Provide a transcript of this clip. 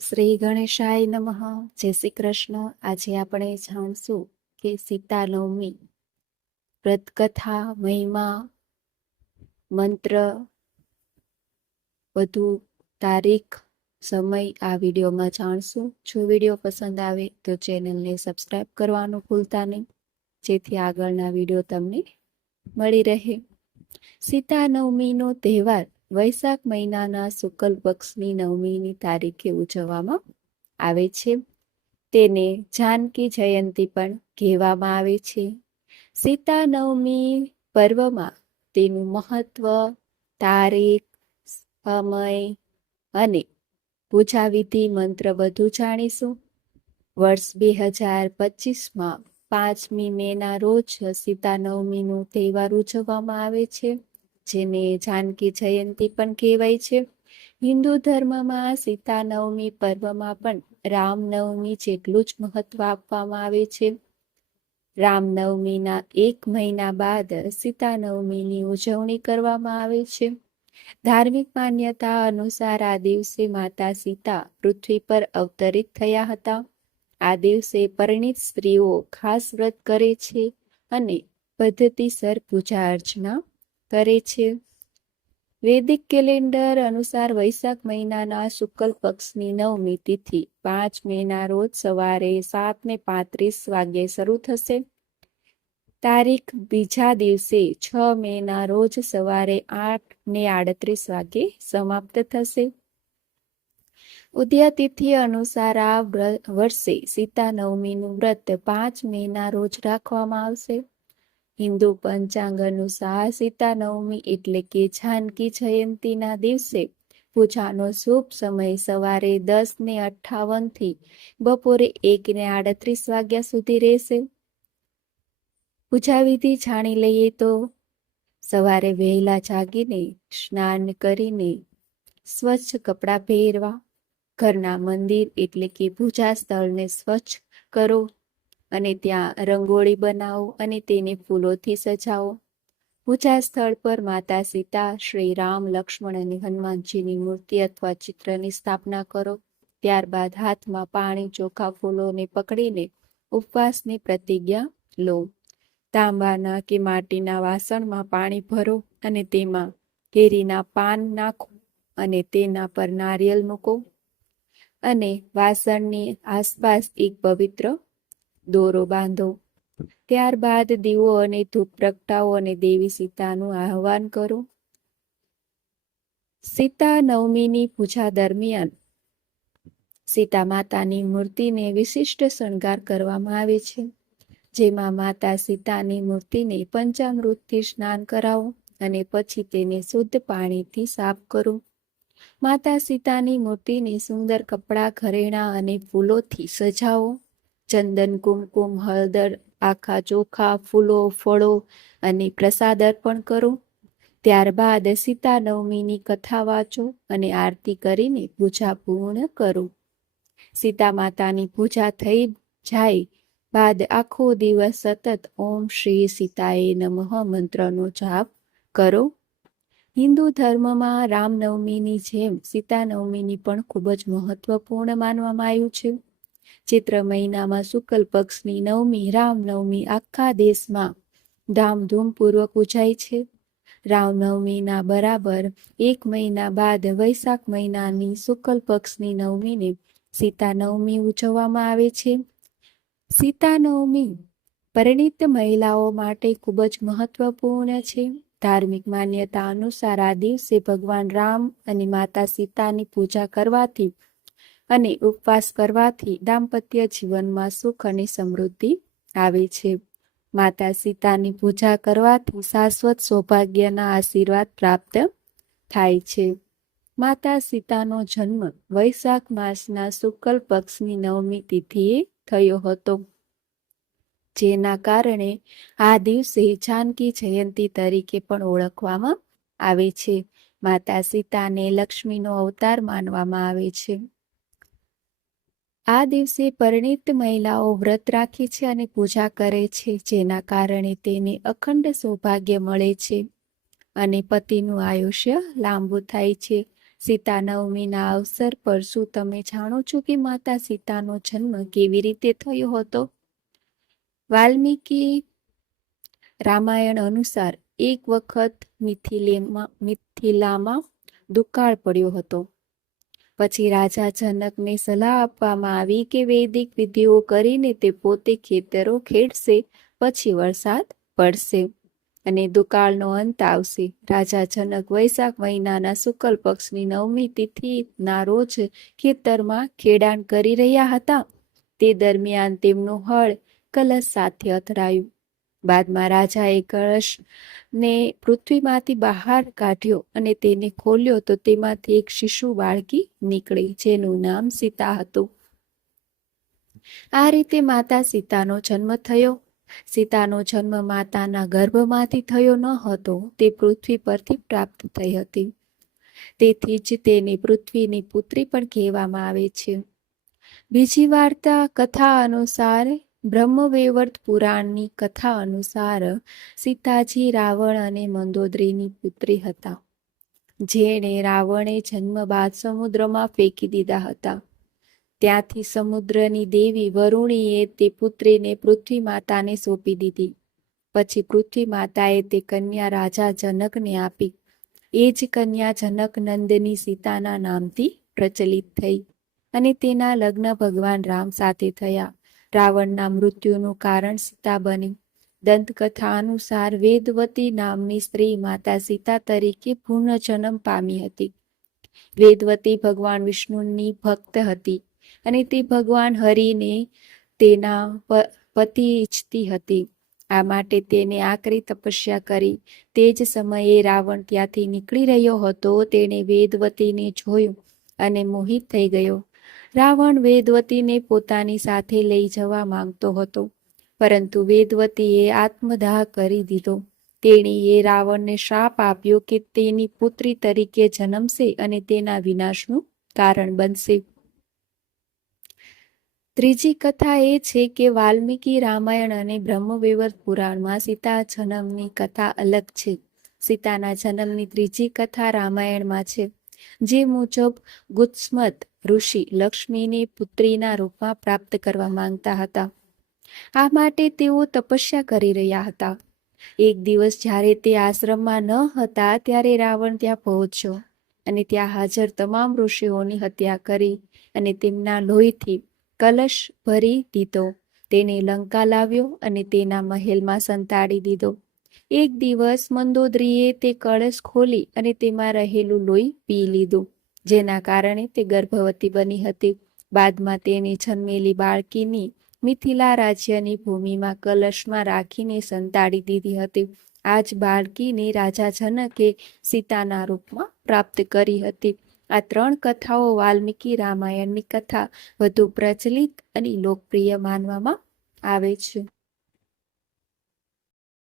શ્રી ગણેશાય નમઃ. જય શ્રી કૃષ્ણ. આજે આપણે જાણશું કે સીતા નવમી વ્રતકથા, મહિમા, મંત્ર વધુ તારીખ, સમય આ વિડીયોમાં જાણશું. જો વીડિયો પસંદ આવે તો ચેનલને સબસ્ક્રાઈબ કરવાનું ભૂલતા નહીં. જેથી આગળના વીડિયો તમને મળી રહે. સીતા નવમીનો તહેવાર વૈશાખ મહિનાના શુક્લ પક્ષની નવમીની તારીખે ઉજવવામાં આવે છે. તેને જાનકી જયંતી પણ કહેવામાં આવે છે. સીતા નવમી પર્વમાં તેનું મહત્વ, તારીખ, સમય અને પૂજાવિધિ મંત્ર વધુ જાણીશું. વર્ષ બે હજાર પચીસમાં પાંચમી મેના રોજ સીતા નવમીનો તહેવાર ઉજવવામાં આવે છે. જેને જાનકી જયંતી પણ કહેવાય છે. હિન્દુ ધર્મમાં સીતા નવમી પર્વમાં પણ રામનવમી જેટલું જ મહત્વ આપવામાં આવે છે. રામનવમીના એક મહિના બાદ સીતા નવમીની ઉજવણી કરવામાં આવે છે. ધાર્મિક માન્યતા અનુસાર આ દિવસે માતા સીતા પૃથ્વી પર અવતરિત થયા હતા. આ દિવસે પરિણિત સ્ત્રીઓ ખાસ વ્રત કરે છે અને પદ્ધતિસર પૂજા અર્ચના કરે છે. વૈદિક કેલેન્ડર અનુસાર વૈશાખ મહિનાના શુક્લ પક્ષની નવમી તિથિ પાંચ મેના રોજ સવારે સાત ને પાંત્રીસ વાગ્યે શરૂ થશે. તારીખ બીજા દિવસે છ મેના રોજ સવારે આઠ ને આડત્રીસ વાગે સમાપ્ત થશે. ઉદ્યા તિથિ અનુસાર આ વર્ષે સીતા નવમીનું વ્રત પાંચ મેના રોજ રાખવામાં આવશે. હિન્દુ પંચાંગ અનુસાર સીતા નવમી એટલે કે જાનકી જયંતીના દિવસે પૂજાનો શુભ સમય સવારે દસ ને અઠ્ઠાવનથી બપોરે એક ને આડત્રીસ વાગ્યા સુધી રહેશે. પૂજા વિધિ જાણી લઈએ તો સવારે વહેલા જાગીને સ્નાન કરીને સ્વચ્છ કપડાં પહેરવા, ઘરના મંદિર એટલે કે પૂજા સ્થળને સ્વચ્છ કરો અને ત્યાં રંગોળી બનાવો અને તેને ફૂલોથી સજાવો. પૂજા સ્થળ પર માતા સીતા, શ્રી રામ, લક્ષ્મણ અને હનુમાનજીની મૂર્તિ અથવા ચિત્રની સ્થાપના કરો. ત્યારબાદ હાથમાં પાણી, ચોખા, ફૂલોને પકડીને ઉપવાસની પ્રતિજ્ઞા લો. તાંબાના કે માટીના વાસણમાં પાણી ભરો અને તેમાં કેરીના પાન નાખો અને તેના પર નારિયેલ મૂકો. અને વાસણની આસપાસ એક પવિત્ર દોરો બાંધો. ત્યારબાદ દીવો અને ધૂપ પ્રગટાવો અને દેવી સીતાનું આહવાન કરો. સીતા નવમીની પૂજા દરમિયાન સીતા માતાની મૂર્તિને વિશિષ્ટ શણગાર કરવામાં આવે છે. જેમાં માતા સીતાની મૂર્તિને પંચામૃતથી સ્નાન કરાવો અને પછી તેને શુદ્ધ પાણીથી સાફ કરો. માતા સીતાની મૂર્તિને સુંદર કપડાં, ઘરેણાં અને ફૂલોથી સજાવો. ચંદન કુમકુમ, હળદર, આખા ચોખા, ફૂલો, ફળો અને પ્રસાદ અર્પણ કરો. ત્યારબાદ સીતા નવમીની કથા વાંચો અને આરતી કરીને પૂજા પૂર્ણ કરો. સીતા માતાની પૂજા થઈ જાય બાદ આખો દિવસ સતત ઓમ શ્રી સીતાએ નમઃ મંત્રનો જાપ કરો. હિન્દુ ધર્મમાં રામનવમીની જેમ સીતા નવમીની પણ ખૂબ જ મહત્વપૂર્ણ માનવામાં આવ્યું છે. ચૈત્ર મહિનામાં શુક્લ પક્ષની નવમી રામનવમી આખા દેશમાં ધામધૂમપૂર્વક ઉજાય છે. રામનવમીના બરાબર એક મહિના બાદ વૈશાખ મહિનાની શુક્લ પક્ષની નવમીને સીતા નવમી ઉજવવામાં આવે છે. સીતા નવમી પરિણીત મહિલાઓ માટે ખૂબ જ મહત્વપૂર્ણ છે. ધાર્મિક માન્યતા અનુસાર આ દિવસે ભગવાન રામ અને માતા સીતાની પૂજા કરવાથી અને ઉપવાસ કરવાથી દાંપત્ય જીવનમાં સુખ અને સમૃદ્ધિ આવે છે. માતા સીતાની પૂજા કરવાથી શાશ્વત સૌભાગ્યના આશીર્વાદ પ્રાપ્ત થાય છે. માતા સીતાનો જન્મ વૈશાખ માસના શુક્લ પક્ષની નવમી તિથિએ થયો હતો. જેના કારણે આ દિવસે જાનકી જયંતી તરીકે પણ ઓળખવામાં આવે છે. માતા સીતાને લક્ષ્મીનો અવતાર માનવામાં આવે છે. આ દિવસે પરિણીત મહિલાઓ વ્રત રાખે છે અને પૂજા કરે છે, જેના કારણે તેને અખંડ સૌભાગ્ય મળે છે અને પતિનું આયુષ્ય લાંબુ થાય છે. સીતા નવમીના અવસર પર શું તમે જાણો છો કે માતા સીતાનો જન્મ કેવી રીતે થયો હતો? વાલ્મીકી રામાયણ અનુસાર એક વખત મિથિલેમાં મિથિલામાં દુકાળ પડ્યો હતો. પછી રાજા જનકને સલાહ આપવામાં આવી કે વૈદિક વિધિઓ કરીને તે પોતે ખેતરો ખેડશે, પછી વરસાદ પડશે. અને દુકાળનો અંત આવશે. રાજા જનક વૈશાખ મહિનાના શુક્લ પક્ષની નવમી તિથિના રોજ ખેતરમાં ખેડાણ કરી રહ્યા હતા. તે દરમિયાન તેમનું હળ કલશ સાથે અથડાયું. બાદમાં રાજાએ કળશને પૃથ્વીમાંથી બહાર કાઢ્યો અને તેને ખોલ્યો તો તેમાંથી એક શિશુ બાળકી નીકળી, જેનું નામ સીતા હતું. આ રીતે માતા સીતાનો જન્મ થયો. સીતાનો જન્મ માતાના ગર્ભમાંથી થયો ન હતો, તે પૃથ્વી પરથી પ્રાપ્ત થઈ હતી. તેથી જ તેને પૃથ્વીની પુત્રી પણ કહેવામાં આવે છે. બીજી વાર્તા કથા અનુસાર બ્રહ્મવૈવર્ત પુરાણની કથા અનુસાર સીતાજી રાવણ અને મંદોદરીની પુત્રી હતા, જેણે રાવણે જન્મ બાદ સમુદ્રમાં ફેંકી દીધા હતા. ત્યાંથી સમુદ્રની દેવી વરુણીએ તે પુત્રીને પૃથ્વી માતાને સોંપી દીધી. પછી પૃથ્વી માતાએ તે કન્યા રાજા જનકને આપી. એ જ કન્યા જનક નંદની સીતાના નામથી પ્રચલિત થઈ અને તેના લગ્ન ભગવાન રામ સાથે થયા. રાવણના મૃત્યુનું કારણ સીતા બની. દંતકથા અનુસાર વેદવતી નામની સ્ત્રી માતા સીતા તરીકે પુનઃજન્મ પામી હતી. વેદવતી ભગવાન વિષ્ણુની ભક્ત હતી અને તે ભગવાન હરિને તેના પતિ ઈચ્છતી હતી. આ માટે તેને આકરી તપસ્યા કરી. તે જ સમયે રાવણ ત્યાંથી નીકળી રહ્યો હતો. તેણે વેદવતીને જોયું અને મોહિત થઈ ગયો. રાવણ વેદવતીને પોતાની સાથે લઈ જવા માંગતો હતો, પરંતુ વેદવતીએ આત્મદાહ કરી દીધો. તેણીએ રાવણને શ્રાપ આપ્યો કે તેની પુત્રી તરીકે જન્મશે અને તેના વિનાશનું કારણ બનશે. ત્રીજી કથા એ છે કે વાલ્મીકી રામાયણ અને બ્રહ્મવૈવર્ત પુરાણમાં સીતા જન્મની કથા અલગ છે. સીતાના જન્મની ત્રીજી કથા રામાયણમાં છે. જે મુજબ ગુત્સમત ઋષિ લક્ષ્મીને પુત્રીના રૂપમાં પ્રાપ્ત કરવા માંગતા હતા. આ માટે તેઓ તપસ્યા કરી રહ્યા હતા. એક દિવસ જ્યારે તે આશ્રમમાં ન હતા ત્યારે રાવણ ત્યાં પહોંચ્યો અને ત્યાં હાજર તમામ ઋષિઓની હત્યા કરી અને તેમના લોહીથી કલશ ભરી દીધો. તેને લંકા લાવ્યો અને તેના મહેલમાં સંતાડી દીધો. એક દિવસ મંદોદરીએ તે કળશ ખોલી અને તેમાં રહેલું લોહી પી લીધું, જેના કારણે તે ગર્ભવતી બની હતી. બાદમાં તેની જન્મેલી બાળકીની મિથિલા રાજ્યની ભૂમિમાં કલશમાં રાખીને સંતાડી દીધી હતી. આ જ બાળકીને રાજા જનકે સીતાના રૂપમાં પ્રાપ્ત કરી હતી. આ ત્રણ કથાઓ વાલ્મીકી રામાયણની કથા, વધુ પ્રચલિત અને લોકપ્રિય માનવામાં આવે છે.